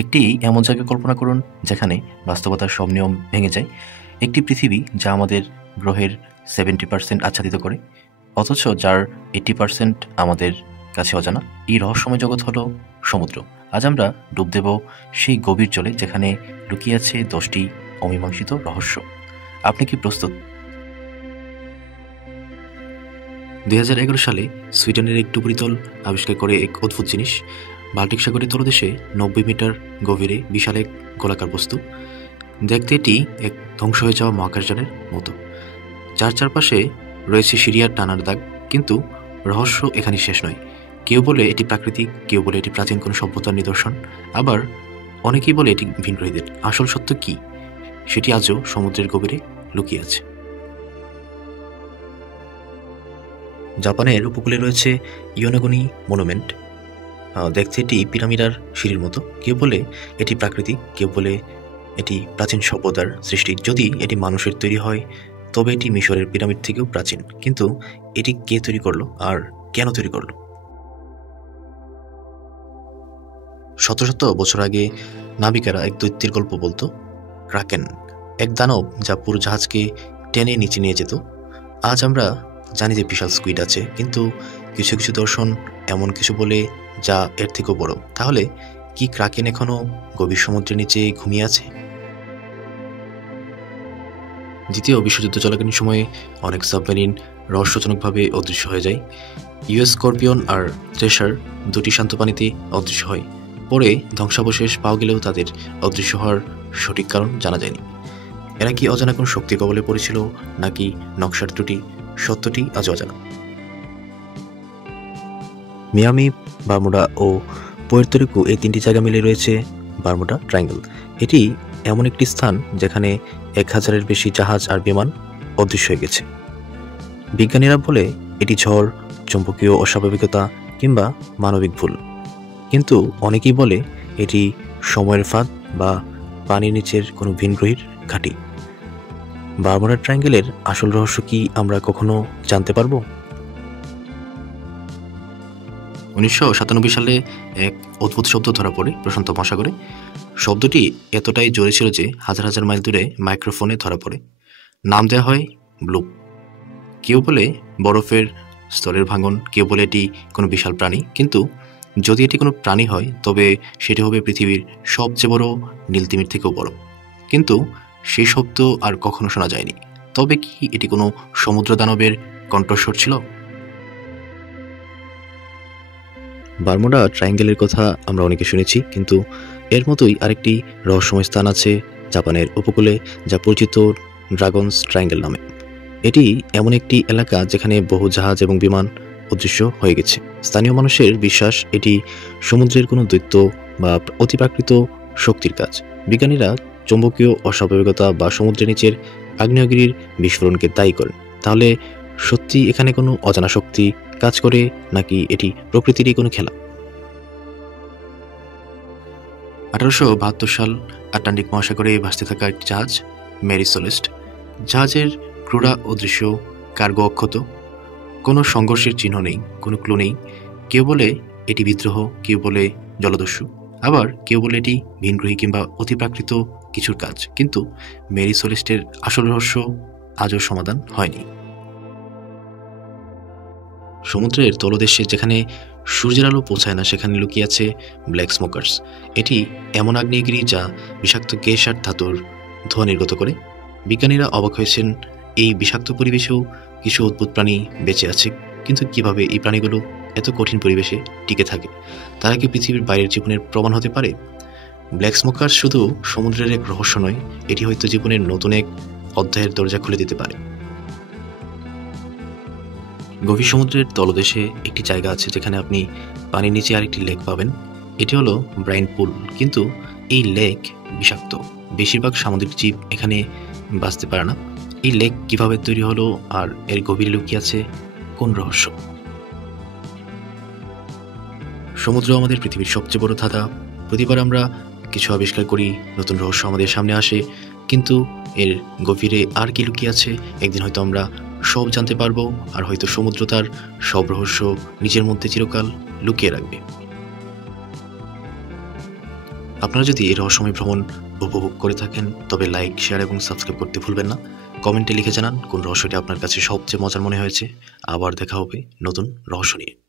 একটি এমন জায়গা কল্পনা করুন যেখানে বাস্তবতার সব নিয়ম ভেঙে যায়। একটি পৃথিবী যা আমাদের গ্রহের 70% আচ্ছাদিত করে, অথচ যার 80% আমাদের কাছে অজানা। এই রহস্যময় জগৎ হলো সমুদ্র। আজ আমরা ডুব দেব সেই গভীর জলে যেখানে লুকিয়ে আছে 10টি অমীমাংসিত রহস্য। আপনি কি প্রস্তুত? 2011 সালে সুইডেনের এক ডুবুরিদল আবিষ্কার করে এক অদ্ভুত জিনিস। বাল্টিক সাগরের তলদেশে 90 মিটার গভীরে বিশাল এক গোলাকার বস্তু। দেখতে এটি এক ধ্বংস হয়ে যাওয়া মহাকাশযানের মতো, যার চারপাশে রয়েছে সিরিয়ার টানার দাগ। কিন্তু রহস্য এখানে শেষ নয়। কেউ বলে এটি প্রাকৃতিক, কেউ বলে এটি প্রাচীন কোনো সভ্যতার নিদর্শন, আবার অনেকেই বলে এটি ভিনগ্রহীদের। আসল সত্য কি, সেটি আজও সমুদ্রের গভীরে লুকিয়ে আছে। জাপানের উপকূলে রয়েছে ইয়োনাগুনি মনুমেন্ট। দেখতে এটি পিরামিডার সিঁড়ির মতো। কেউ বলে এটি প্রাকৃতিক, কেউ বলে এটি প্রাচীন সভ্যতার সৃষ্টি। যদি এটি মানুষের তৈরি হয় তবে এটি মিশরের পিরামিড থেকেও প্রাচীন। কিন্তু এটি কে তৈরি করলো আর কেন তৈরি করলো? শত শত বছর আগে নাবিকেরা এক দৈত্যের গল্প বলতো, ক্রাকেন, এক দানব যা পুরো জাহাজকে টেনে নিচে নিয়ে যেত। আজ আমরা জানি যে বিশাল স্কুইড আছে, কিন্তু কিছু কিছু দর্শন এমন কিছু বলে যা এর থেকেও বড়। তাহলে কি ক্রাকেন এখনো গভীর সমুদ্রের নিচে ঘুমিয়ে আছে? দ্বিতীয় বিশ্বযুদ্ধ চলাকালীন সময়ে অনেক সাবমেরিন রহস্যজনকভাবে অদৃশ্য হয়ে যায়। ইউএস স্করপিয়ন আর থ্রেশার দুটি শান্ত পানিতে অদৃশ্য হয়। পরে ধ্বংসাবশেষ পাওয়া গেলেও তাদের অদৃশ্য হওয়ার সঠিক কারণ জানা যায়নি। এরা কি অজানা কোনো শক্তির কবলে পড়েছিল, নাকি নকশার ত্রুটি? সত্যটি আজ অজানা। মিয়ামি, বারমুডা ও পুয়ের্তো রিকো, এই তিনটি জায়গা মিলে রয়েছে বারমুডা ট্রায়াঙ্গল। এটি এমন একটি স্থান যেখানে 1000-এর বেশি জাহাজ আর বিমান অদৃশ্য হয়ে গেছে। বিজ্ঞানীরা বলে এটি ঝড়, চৌম্বকীয় অস্বাভাবিকতা কিংবা মানবিক ভুল। কিন্তু অনেকেই বলে এটি সময়ের ফাঁদ বা পানির নিচের কোনো ভিনগ্রহীর ঘাঁটি। বারমুডা ট্রায়াঙ্গলের আসল রহস্য কি আমরা কখনো জানতে পারবো? 1997 সালে এক অদ্ভুত শব্দ ধরা পড়ে প্রশান্ত মহাসাগরে। শব্দটি এতটাই জোরে ছিল যে হাজার হাজার মাইল দূরে মাইক্রোফোনে ধরা পড়ে। নাম দেওয়া হয় ব্লুপ। কেউ বলে বরফের স্তরের ভাঙন, কেউ বলে এটি কোনো বিশাল প্রাণী। কিন্তু যদি এটি কোনো প্রাণী হয় তবে সেটি হবে পৃথিবীর সবচেয়ে বড় নীলতিমির থেকেও বড়। কিন্তু সেই শব্দ আর কখনো শোনা যায়নি। তবে কি এটি কোনো সমুদ্র দানবের কণ্ঠস্বর ছিল? বারমুডা ট্রায়াঙ্গলের কথা আমরা অনেকে শুনেছি, কিন্তু এর মতোই আরেকটি রহস্যময় স্থান আছে জাপানের উপকূলে, যা পরিচিত ড্রাগনস ট্রায়াঙ্গল নামে। এটি এমন একটি এলাকা যেখানে বহু জাহাজ এবং বিমান অদৃশ্য হয়ে গেছে। স্থানীয় মানুষের বিশ্বাস এটি সমুদ্রের কোনো দৈত্য বা অতিপ্রাকৃত শক্তির কাজ। বিজ্ঞানীরা চৌম্বকীয় অস্বাভাবিকতা বা সমুদ্রের নিচের আগ্নেয়গিরির বিস্ফোরণকে দায়ী করেন। তাহলে সত্যি এখানে কোনো অজানা শক্তি কাজ করে, নাকি এটি প্রকৃতিরই কোনো খেলা? 1872 সাল আটলান্টিক মহাসাগরে ভাসতে থাকা একটি জাহাজ, মেরি সেলেস্ট। জাহাজের ক্রুরা অদৃশ্য, কার্গো অক্ষত, কোনো সংঘর্ষের চিহ্ন নেই, কোনো ক্লু নেই। কেউ বলে এটি বিদ্রোহ, কেউ বলে জলদস্যু, আবার কেউ বলে এটি ভিনগ্রহী কিংবা অতিপ্রাকৃত কিছুর কাজ। কিন্তু মেরি সেলেস্টের আসল রহস্য আজও সমাধান হয়নি। সমুদ্রের তলদেশে যেখানে সূর্যের আলো পৌঁছায় না, সেখানে লুকিয়ে আছে ব্ল্যাক স্মোকার্স। এটি এমন আগ্নেয়গিরি যা বিষাক্ত গ্যাস আর ধাতুর ধোঁয়া নির্গত করে। বিজ্ঞানীরা অবাক হয়েছেন, এই বিষাক্ত পরিবেশেও কিছু অদ্ভুত প্রাণী বেঁচে আছে। কিন্তু কিভাবে এই প্রাণীগুলো এত কঠিন পরিবেশে টিকে থাকে? তারা কি পৃথিবীর বাইরের জীবনের প্রমাণ হতে পারে? ব্ল্যাক স্মোকার্স শুধু সমুদ্রের এক রহস্য নয়, এটি হয়তো জীবনের নতুন এক অধ্যায়ের দরজা খুলে দিতে পারে। গভীর সমুদ্রের তলদেশে একটি জায়গা আছে যেখানে আপনি পানির নিচে আরেকটি লেক পাবেন। এটি হলো ব্রাইন পুল। কিন্তু এই লেক বিষাক্ত। বেশিরভাগ সামুদ্রিক জীব এখানে বাঁচতে পারে না। এই লেক কিভাবে তৈরি হলো, আর এর গভীরে লুকিয়ে আছে কোন রহস্য? সমুদ্র আমাদের পৃথিবীর সবচেয়ে বড় ধাঁধা। প্রতিবার আমরা কিছু আবিষ্কার করি, নতুন রহস্য আমাদের সামনে আসে, কিন্তু এর গভীরে আর কি লুকিয়ে আছে একদিন হয়তো আমরা সব জানতে পারবো। আর হয়তো সমুদ্র তার সব রহস্য নিজের মধ্যে চিরকাল লুকিয়ে রাখবে। আপনারা যদি এই রহস্যময় ভ্রমণ উপভোগ করে থাকেন তবে লাইক, শেয়ার এবং সাবস্ক্রাইব করতে ভুলবেন না। কমেন্টে লিখে জানান কোন রহস্যটি আপনার কাছে সবচেয়ে মজার মনে হয়েছে। আবার দেখা হবে নতুন রহস্য নিয়ে।